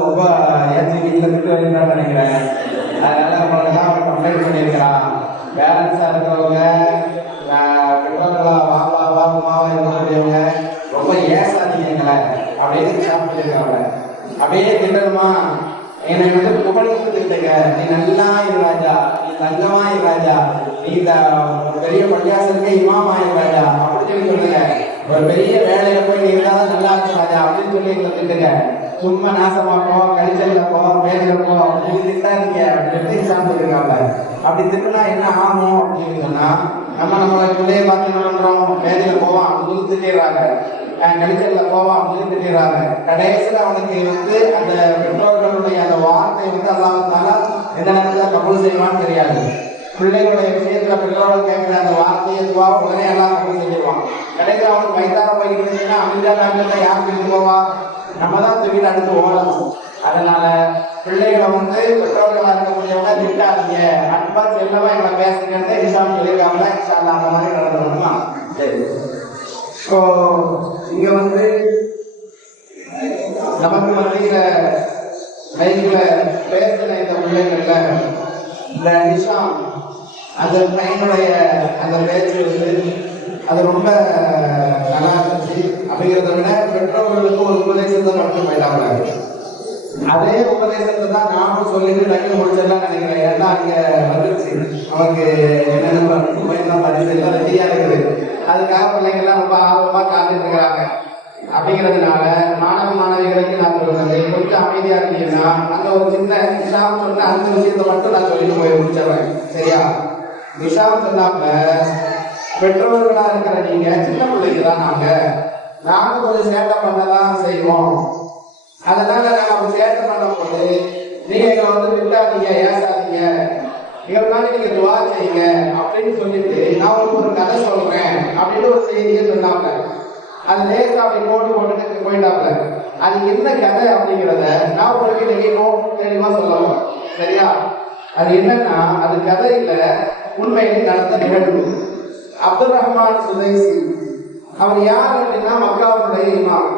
ரொம்ப ஏற்றி வீட்டில் திட்டு வைக்கிறான்னு நினைக்கிறேன். அதனால அவங்களுக்கெல்லாம் கம்ப்ளைண்ட் பண்ணியிருக்கிறான். பேரண்ட்ஸாக இருக்கிறவங்க, பெற்றோர்களா வாப்பாவா அம்மாவா இருக்கக்கூடியவங்க ரொம்ப ஏசாதீங்களை அப்படின்னு சாப்பிட்டுருக்காங்க. அப்படியே திட்டணுமா, என்னை வந்து புகழித்து திட்டுங்க, நீ நல்லா இருராஜா, நீ தங்கமா இருராஜா, நீ பெரிய பள்ளியாசருக்கு இமாமா இருராஜா அப்படின்னு சொல்லுங்க. ஒரு பெரிய வேலையில போய் நீ இருந்தாலும் நல்லா இருக்கும் ராஜா அப்படின்னு சொல்லி எங்களை திட்டுங்க. சும்மா நாசமாக்கும், கழிச்சல்ல போ, மேல போ அப்படின்னு திட்டாதீங்க அப்படின்னு சாப்பிட்டுருக்காங்க. அப்படி திட்டுனா என்ன ஆகும் அப்படின்னு சொன்னா, நம்மளை பிள்ளைய பார்த்து என்ன பண்றோம், மேலையில போவான் அப்படின்னு திட்டிடுறாங்க, கழிச்சல்ல போவான் அப்படின்னு திட்டிடுறாங்க. கடைசியில் அவனுக்கு வந்து அந்த பெற்றோர்களுடைய அந்த வார்த்தை வந்து அல்லாஹ்தாலா எந்த நேரத்தில் கபூல் செய்வான்னு தெரியாது. பிள்ளைகளுடைய விஷயத்துல பெற்றோர்கள் கேட்கிற அந்த வார்த்தை எதுவா உடனே எல்லாம் கபூல் செஞ்சிருவான். கடைசியில் அவனுக்கு வயதான போயிட்டு இருந்துச்சுன்னா அமைதியாக யார் பிடித்து போவா, நம்ம தான் இந்த வீடு அடுத்து ஓடணும். அதனால பிள்ளைகளை வந்து பெற்றோர்களாக இருக்கக்கூடியவங்க திட்டாதீங்க, அன்பா செல்லவா எங்களை பேசுங்கன்னு இஸ்லாம் சொல்லியிருக்காங்களா, இன்ஷால்லா அந்த மாதிரி நடந்துடணுமா. சரி, இப்போ இங்க வந்து நமக்கு மத்தியில லைஃப்ல பேசுன இந்த பிள்ளைகள்ல இந்த நிஷாம் அந்த பையனுடைய அந்த பேச்சு வந்து அது ரொம்ப நல்லா இருந்துச்சு. அப்படிங்கிறத விட பெற்றோர்களுக்கு ஒரு உபதேசத்தை மட்டும் போயிட்டாங்க. அதே உபதேசத்தை தான் நானும் சொல்லிட்டு டக்கு முடிச்சிடலாம் நினைக்கிறேன். ஏன்னா இங்க வந்துருச்சு அவனுக்கு என்னென்ன பரிசு எல்லாம் ரெடியா இருக்குது. அதுக்காக பிள்ளைங்கள்லாம் ரொம்ப ஆர்வமா காத்துட்டு இருக்கிறாங்க. அப்படிங்கிறதுனால மாணவிகளுக்கு நான் சொல்லுறேன், கொஞ்சம் அமைதியா இருந்தீங்கன்னா அந்த ஒரு சின்ன நிஷாம் சொன்ன அந்த விஷயத்தை மட்டும் நான் சொல்லிட்டு போய் முடிச்சிடுறேன். சரியா? நிஷாம் சொன்னாங்க, பெற்றோர்களா இருக்கிற நீங்க சின்ன பிள்ளைக்கு தான் நாங்க கொஞ்சம் சேட்டை பண்ணதான் செய்வோம். அதனால நாங்க அப்படி சேட்டை பண்ணும் போது நீங்க எங்களை வந்து திட்டாதீங்க, ஏசாதீங்க, எங்களுக்காக நீங்க துவா செய்யுங்க அப்படின்னு சொல்லிட்டு நான் உங்களுக்கு ஒரு கதை சொல்றேன் அப்படின்னு ஒரு செய்தியை சொன்னாங்க. அது லேசா அப்படி போட்டுட்டு போயிட்டாங்க. அது என்ன கதை அப்படிங்கிறத நான் உங்களுக்கு இன்னைக்கு தெளிவா சொல்லலாம். சரியா? அது என்னன்னா, அது கதை இல்ல, உண்மையிலே நடந்த நிகழ்வு. அப்துல் ரஹ்மான் சுதைசி அவர் யார் அப்படின்னா மக்காவுடைய இமாம்.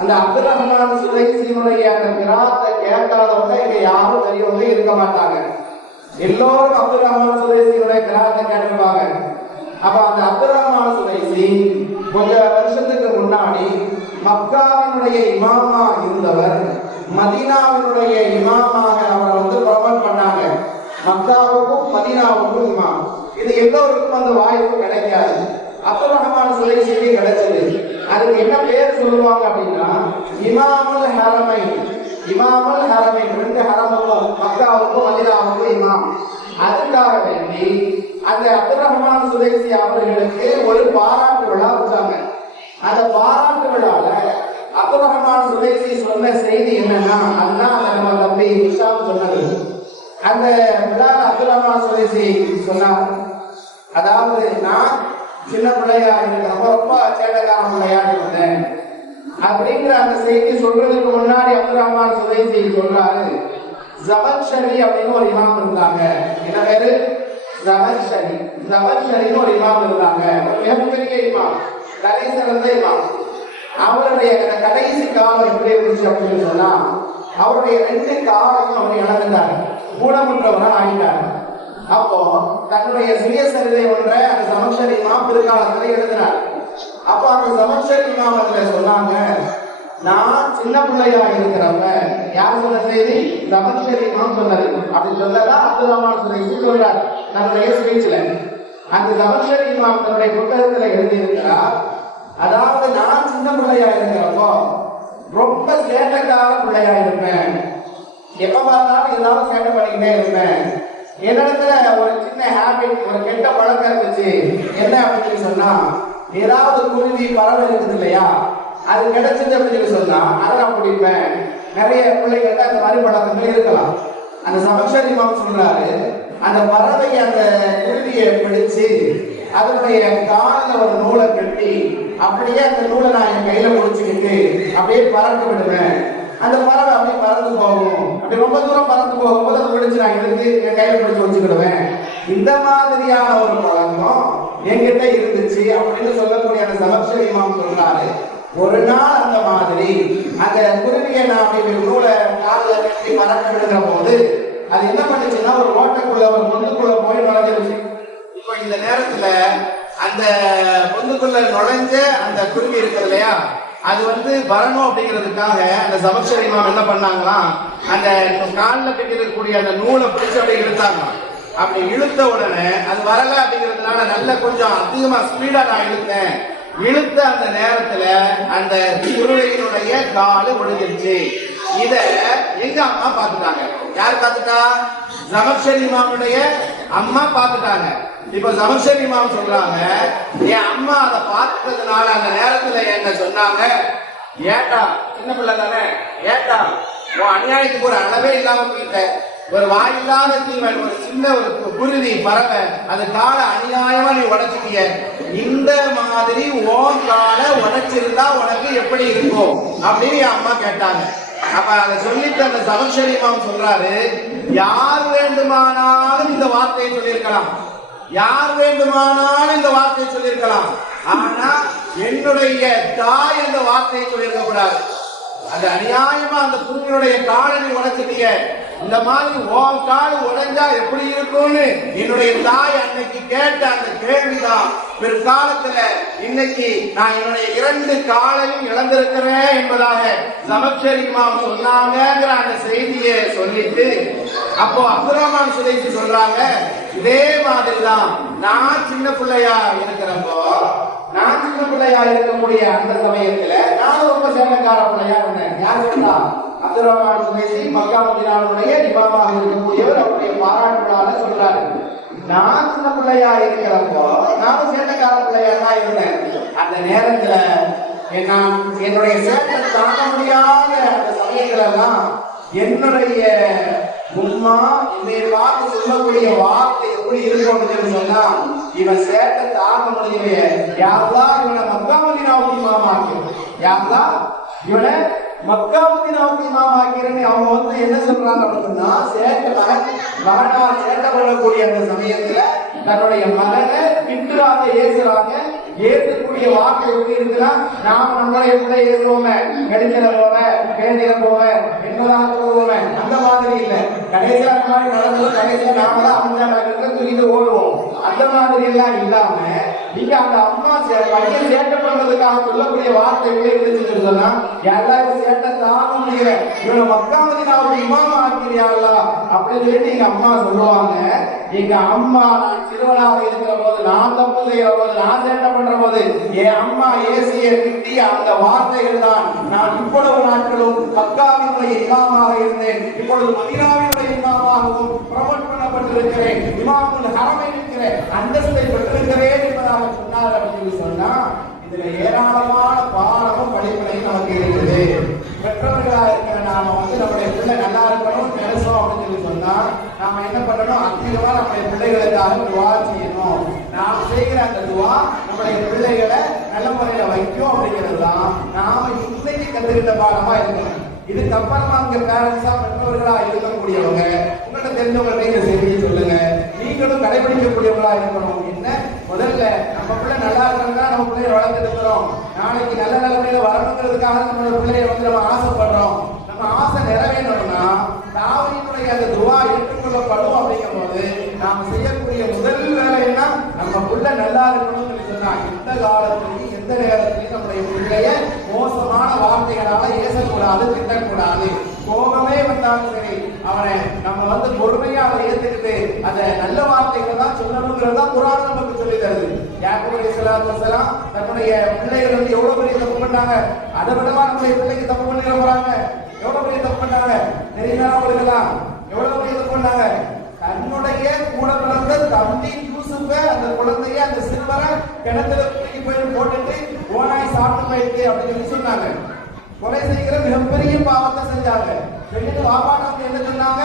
அந்த அப்துல் ரஹ்மான் சுதைசியினுடைய அந்த கிராத்தை கேட்காதவங்க இங்க யாரும் பெரியவங்க இருக்க மாட்டாங்க. எல்லோரும் அப்துல் ரஹ்மான் சுதைசியினுடைய கிராத்தை கேட்டிருப்பாங்க. அப்ப அந்த அப்துல் ரஹ்மான் சுதைசி கொஞ்சம் வருஷத்துக்கு முன்னாடி மக்காவினுடைய இமாமா இருந்தவர் மதீனாவினுடைய இமாமாக அவரை வந்து ப்ரொமோட் பண்ணாங்க. மக்காவுக்கும் மதீனாவுக்கும் இமாம். இது எல்லோருக்கும் அந்த வாய்ப்பு கிடைக்காது. அப்துல் ரஹ்மான் சுலைசிக்கு கிடைச்சது. அதுக்கு என்ன பேர் சொல்லுவாங்க அப்படின்னா இமாமுல் ஹரமை. இமாமுல் ஹரமை, ரெண்டு ஹரமுக்கும் மக்காவுக்கும் மதீனாவுக்கும் இமாம். அதுக்காக வேண்டி அந்த அப்துல் ரஹ்மான் சுலைசி அவர்களுக்கு ஒரு பாராட்டு விழா வச்சாங்க. அந்த பாராட்டு விழால அப்துல் ரஹ்மான் சுலைசி சொன்ன செய்தி என்னன்னா, அதுதான் அந்த நம்ம தம்பி நிஷாம் சொன்னது. அந்த விழா அப்துல் ரஹ்மான் சுலைசி சொன்னார், அதாவது நான் சின்ன பிள்ளையா இருக்கிறப்ப ரொம்ப சேட்டக்கார பிள்ளையா இருந்தேன் அப்படிங்கிற அந்த செய்தி சொல்றதுக்கு முன்னாடி அப்துல் ரஹ்மான் சுலைசி சொல்றாரு, ஜபத்ஷரி அப்படின்னு ஒரு இமாம் இருந்தாங்க. என்ன பேரு? ஜமக்ஷரி. ஜமக்ஷரின்னு ஒரு இமாம் இருந்தாங்க, ஒரு மிகப்பெரிய இமாம், தலை சிறந்த இமாம். அவருடைய கடைசி காலம் எப்படி இருந்துச்சு அப்படின்னு சொன்னா, அவருடைய 2 காலையும் அவர் இழந்துட்டாங்க, ஊனமுற்றவராக ஆகிட்டாங்க. அப்போ தன்னுடைய சுயசரிதை ஒன்றை அந்த ஜமக்ஷரி இமாம் பிற்காலத்தில் எழுதினார். அப்போ அந்த ஜமக்ஷரி இமாம் அதுல சொன்னாங்க, நான் சின்ன பிள்ளையா இருக்கிறப்ப, யார் சொன்ன செய்தி? ஜமக்ஷரி இமாம் சொன்னது. அப்படி சொல்லதான் அப்துல் ரஹ்மான் சுரைசி சொல்றார் தன்னுடைய ஸ்பீச்ல. அந்த ஜமக்ஷரி இமாம் தன்னுடைய புத்தகத்துல எழுதியிருக்கிறார், அதாவது நான் சின்ன பிள்ளையா இருக்கிறப்போ ரொம்ப சேட்டக்கார பிள்ளையா இருப்பேன், எப்ப பார்த்தாலும் ஏதாவது சேட்டை பண்ணிக்கிட்டே இருப்பேன். என்னிடத்துல ஒரு சின்ன ஹேபிட், ஒரு கெட்ட பழக்கம் இருந்துச்சு. என்ன அப்படின்னு சொன்னா, ஏதாவது குருவி பறவை இருக்குது இல்லையா, அது கிடைச்சது அப்படின்னு சொன்னா அதை நான் பிடிப்பேன். நிறைய பிள்ளைகள்ட்ட அந்த மாதிரி பழக்கங்கள் இருக்கலாம். அந்த ஜமக்ஷரி இமாம் சொல்றாரு, அந்த பறவை அந்த குருவியை பிடிச்சு அதனுடைய காலில் ஒரு நூலை கட்டி அப்படியே அந்த நூலை நான் என் கையில முடிச்சுக்கிட்டு அப்படியே பறக்க விடுவேன். அந்த பறவை அப்படியே பறந்து போகும். அப்படி ரொம்ப தூரம் பறந்து போகும்போது அதை பிடிச்சு நான் எடுத்து என் கையில பிடிச்சு வச்சுக்கிடுவேன். இந்த மாதிரியான ஒரு பழக்கம் என்கிட்ட இருந்துச்சு அப்படின்னு சொல்லக்கூடிய அந்த ஜமக்ஷரி இமாம் சொல்றாரு. ஒரு நாள் அந்த மாதிரி அந்த குருவியை நான் அப்படி நூலை காலில் கட்டி பறக்க விடுகிற போது அது என்ன பண்ணுச்சுன்னா, ஒரு ஓட்டைக்குள்ள, ஒரு பொந்துக்குள்ள போய் நுழைஞ்சிருச்சு. இப்போ இந்த நேரத்துல அந்த பொந்துக்குள்ள நுழைஞ்ச அந்த குருவி இருக்குது இல்லையா, அது வரணும் அப்படிங்கிறதுக்காக அந்த ஜமக்ஷரி இமாம் என்ன பண்ணாங்களாம், அந்த காலில் கட்டிருக்கக்கூடிய அந்த நூலை பிடிச்சு அப்படியே இழுத்தாங்க. அப்படி இழுத்த உடனே அது வரல அப்படிங்கிறதுனால நல்ல கொஞ்சம் அதிகமா ஸ்பீடா நான் இழுத்தேன். இழுத்த அந்த நேரத்துல அந்த குருவியினுடைய காலு ஒடிஞ்சிருச்சு. இத எங்க அம்மா பாத்துட்டாங்க. யார் பாத்துட்டா? ஜமக்ஷரி இமாமுடைய அம்மா பாத்துட்டாங்க. இப்ப ஜமக்ஷரி இமாம் சொல்றாங்க, என் அம்மா அதை பார்த்ததுனால அந்த நேரத்துல என்ன சொன்னாங்க, ஏட்டா சின்ன பிள்ளை தானே, ஏட்டா உன் அநியாயத்துக்கு ஒரு அளவே இல்லாம போயிட்ட, ஒரு வாயில்லாத தீவன், ஒரு சின்ன ஒரு குருவி பறவை, அது காலை அநியாயமா நீ உடைச்சிட்டிய, இந்த மாதிரி ஓன் காலை உடைச்சிருந்தா உனக்கு எப்படி இருக்கும் அப்படின்னு என் அம்மா கேட்டாங்க. அப்ப அதை சொல்லிட்டு அந்த ஜமக்ஷரி இமாம் சொல்றாரு, யார் வேண்டுமானாலும் இந்த வார்த்தையை சொல்லியிருக்கலாம், யார் வேண்டுமானாலும் இந்த வார்த்தையை சொல்லியிருக்கலாம், ஆனா என்னுடைய தாய் அந்த வார்த்தையை சொல்லியிருக்க கூடாது. அந்த அநியாயமா அந்த குருவினுடைய காலனை உடைச்சிட்டிய, இந்த மாதிரி ஓம் கால் உடைஞ்சா எப்படி இருக்கும்னு என்னுடைய தாய் அன்னைக்கு கேட்ட அந்த கேள்விதான் பிற்காலத்துல இன்னைக்கு நான் என்னுடைய 2 காலையும் இழந்திருக்கிறேன் என்பதாக ஜமக்ஷரி இமாம் சொன்னாங்கிற அந்த செய்தியை சொல்லிட்டு, அப்போ அப்துல் ரஹ்மான் சுரைசி சொல்றாங்க, இதே மாதிரிதான் நான் சின்ன பிள்ளையா இருக்கிறப்போ, நான் சின்ன பிள்ளையா இருக்கக்கூடிய அந்த சமயத்துல நான் ரொம்ப சேட்டக்கார பிள்ளையா இருந்தேன். யார் சொன்னா? அப்துல் ரஹ்மான் சுரைசி மக்கா மதீனாவுடைய இமாமாக இருக்கக்கூடியவர். அவருடைய பாராட்டு விழால சொல்றாரு, நான் சின்ன பிள்ளையா இருக்கிறப்போ நானும் சேட்டக்கார பிள்ளையா தான் இருந்தேன். அந்த நேரத்துல என்னுடைய சேட்டை தாங்க முடியாத அந்த சமயத்துல எல்லாம் என்னுடைய உம்மா என்னை பார்த்து சொல்லக்கூடிய வார்த்தை எப்படி இருக்கும் அப்படின்னு சொன்னா, இவன் சேட்டை தாங்க முடியலையே, யாரெல்லாம் இவனை மக்கா மதீனாவுக்கு இமாமாக்கிறேன், யாரெல்லாம் இவனை மக்கா மதீனாவுக்கு இமாமாக்கிறேன்னு அவங்க என்ன சொல்றாங்க அப்படின்னா, மகனால் சேட்டை பண்ணக்கூடிய அந்த சமயத்துல தன்னுடைய மகனை திட்டுறாங்க, ஏசுறாங்க. ஏற்கக்கூடிய வாக்கு எப்படி இருக்குன்னா, நாம நம்மளை எப்படி ஏசுவோமே, கடிக்கிற போவே, பேசிட போவே, என்னதான் சொல்லுவோமே, அந்த மாதிரி இல்லை. கடைசியா மாதிரி நடந்தது, கடைசியா நாம தான் அமைச்சா தூக்கிட்டு ஓடுவோம். அந்த மாதிரி எல்லாம் இல்லாம நீங்க அந்த அம்மா பையன் சேட்டை பண்றதுக்காக சொல்லக்கூடிய வார்த்தை எப்படி இருந்துச்சுன்னு சொன்னா, எல்லாரும் சேட்டை தாங்க முடியல, இவனை மக்கா மதீனாவுக்கு இமாம் ஆக்கிறியாங்களா அப்படின்னு சொல்லிட்டு எங்க அம்மா சொல்லுவாங்க. எங்க அம்மா நான் சிறுவனாக இருக்கிற போது, நான் தப்பு செய்கிற போது, நான் சேட்டை பண்ற போது என் அம்மா ஏசிய திட்டிய அந்த வார்த்தைகள் தான் நான் இவ்வளவு நாட்களும் மக்காவினுடைய இமாமாக இருந்தேன், இப்பொழுது மதீனாவினுடைய இமாமாகவும் ப்ரமோட் பண்ணப்பட்டிருக்கிறேன், இமாமுல் ஹரமை இருக்கிற அந்தஸ்தை பெற்றிருக்கிறேன் என்பதாக சொன்னார் அப்படின்னு சொன்னா, இதுல ஏராளமான பாடமும் படிப்பனையும் நமக்கு இருக்குது. பெற்றவர்களா இருக்கிற நாம நம்முடைய பிள்ளை நல்லா இருக்கணும் நினைச்சோம் அப்படின்னு சொன்னா, நாம என்ன பண்ணணும், அதிகமா நம்முடைய பிள்ளைகளுக்காக துவா செய்யணும். நாம் செய்கிற அந்த துவா நம்முடைய பிள்ளைகளை நல்ல முறையில வைக்கும் அப்படிங்கிறது தான் நாம இன்னைக்கு கத்துக்கிட்ட பாடமா இருக்கணும். இதுக்கப்புறமா அங்க பேரண்ட்ஸா பெற்றவர்களா இருக்கக்கூடியவங்க உங்கள்கிட்ட தெரிஞ்சவங்கள்ட்ட இந்த செய்தியை சொல்லுங்க. நீங்க நீங்களும் கடைபிடிக்கக்கூடியவங்களா இருக்கணும். என்ன முதல்ல நம்ம பிள்ளை நல்லா இருக்கணும் தான் நம்ம பிள்ளைய வளர்த்துட்டு இருக்கிறோம். நாளைக்கு நல்ல நிலைமையில வரணுங்கிறதுக்காக நம்மளோட பிள்ளைய நம்ம ஆசைப்படுறோம். நம்ம ஆசை நிறைவேறணும்னா தாவீதுடைய அந்த துஆ ஏற்றுக்கொள்ளப்படும். அப்படிங்கும் போது நாம செய்யக்கூடிய முதல் வேலை என்ன, நம்ம பிள்ளை நல்லா இருக்கணும்னு சொன்னா எந்த காலத்திலையும் எந்த நேரத்திலையும் நம்முடைய பிள்ளைய மோசமான வார்த்தைகளால ஏசக்கூடாது, திட்டக்கூடாது. கோபமே வந்தாலும் சரி அவனை நம்ம பொறுமையா அதை ஏத்துக்கிட்டு அந்த நல்ல வார்த்தைகளை தான் சொல்லணுங்கிறதா குர்ஆன் நமக்கு சொல்லி தருது. யாக்கூப் அலைஹிஸ்ஸலாத்து வஸலாம் தன்னுடைய பிள்ளைகள் எவ்வளவு பெரிய தப்பு பண்ணாங்க, அதை விடவா நம்முடைய பிள்ளைக்கு தப்பு பண்ணிட போறாங்க? எவ்வளவு பெரிய தப்பு பண்ணாங்க தெரியுமா அவங்களுக்கெல்லாம்? எவ்வளவு பெரிய தப்பு பண்ணாங்க? தன்னுடைய கூட பிறந்த தம்பி யூசுஃப, அந்த குழந்தைய, அந்த சிறுவரை கிணத்துல தூக்கி போய் போட்டுட்டு ஓனாய் சாப்பிட்டு போயிட்டு அப்படின்னு சொன்னாங்க. கொலை செய்கிற மிகப்பெரிய பாவத்தை செஞ்சாங்க. பெண்ணுக்கு வாப்பாட்ட என்ன சொன்னாங்க,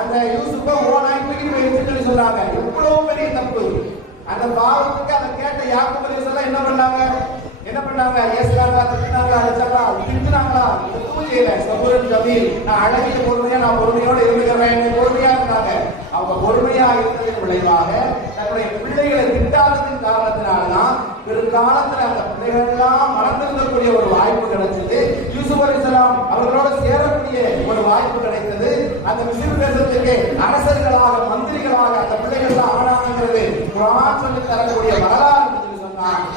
அந்த யூசுஃப ஓனாய் தூக்கி போயிடுச்சுன்னு சொன்னாங்க. எவ்வளவு பெரிய தப்பு! அந்த பாவத்துக்கு அதை கேட்ட யாக்கூப் அலைஹிஸ்ஸலாம் என்ன பண்ணாங்க? ஏசுறாங்களா, திட்டுனாங்களா, அடிச்சாங்களா, திட்டுனாங்களா? எதுவும் செய்யல. சபூரன் ஜமீல், நான் அழகிய பொறுமையா, நான் பொறுமையோட இருந்துக்கிறேன், பொறுமையா இருந்தாங்க. அவங்க பொறுமையா இருந்ததன் விளைவாக தன்னுடைய பிள்ளைகளை திட்டாததின் காரணத்தினால்தான் பிற்காலத்தில் அந்த பிள்ளைகள் எல்லாம் மறந்திருக்கக்கூடிய ஒரு வாய்ப்பு கிடைச்சது. யூசுப் அலைஹிஸ்ஸலாம் அவர்களோட சேரக்கூடிய ஒரு வாய்ப்பு கிடைத்தது. அந்த மிஸ்ர் தேசத்துக்கு அரசர்களாக, மந்திரிகளாக அந்த பிள்ளைகள் எல்லாம் ஆனாங்கிறது குர்ஆன் சொல்லி தரக்கூடிய வரலாறு.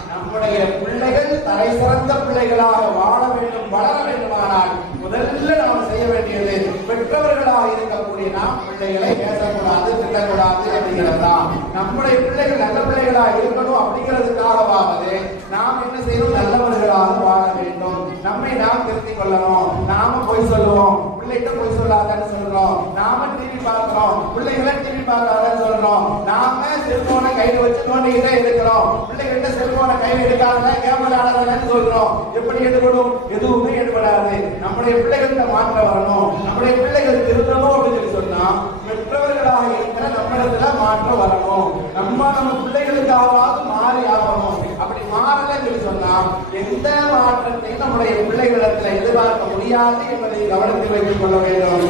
நம்முடைய பிள்ளைகள் தலை சிறந்த பிள்ளைகளாக வாழ வேண்டும், வளர வேண்டுமானால் முதல்ல நாம் செய்ய வேண்டியது பெற்றவர்களாக இருக்கக்கூடிய நாம் பிள்ளைகளை பேசக்கூடாது, திட்டக்கூடாது அப்படிங்கிறதுதான். நம்முடைய பிள்ளைகள் நல்ல பிள்ளைகளாக இருக்கணும் அப்படிங்கிறதுக்காகவாவது நாம் என்ன செய்யணும், நல்லவர்களாக வாழ வேண்டும். நம்மை நாம் திருத்திக் கொள்ளணும். நாம போய் சொல்லுவோம், பிள்ளைகிட்ட போய் சொல்லாதன்னு சொல்றோம். நாம டிவி பார்க்கிறோம், பிள்ளைகளை டிவி பார்க்காதன்னு சொல்றோம். நாம செல்போனை கையில வச்சு நோண்டிக்கிட்டே இருக்கிறோம், பிள்ளைகிட்ட செல்போனை கையில எடுக்காத, கேம் விளையாடாதன்னு சொல்றோம். எப்படி எடுபடும்? எதுவுமே எடுபடாது. நம்முடைய பிள்ளைகள்கிட்ட மாற்றம் வரணும், நம்முடைய பிள்ளைகள் திருத்தணும் அப்படின்னு சொன்னா பெற்றவர்களாக இருக்கிற நம்மிடத்துல மாற்றம் வரணும். நம்ம பிள்ளைகளுக்காவது மாறி ஆகணும். அப்படி மாறலன்னு சொன்னா எந்த மாற்றத்தையும் நம்முடைய பிள்ளைகளிடத்துல எதிர்பார்க்க முடியாது என்பதை கவனத்தில் வைத்துக் கொள்ள வேண்டும்.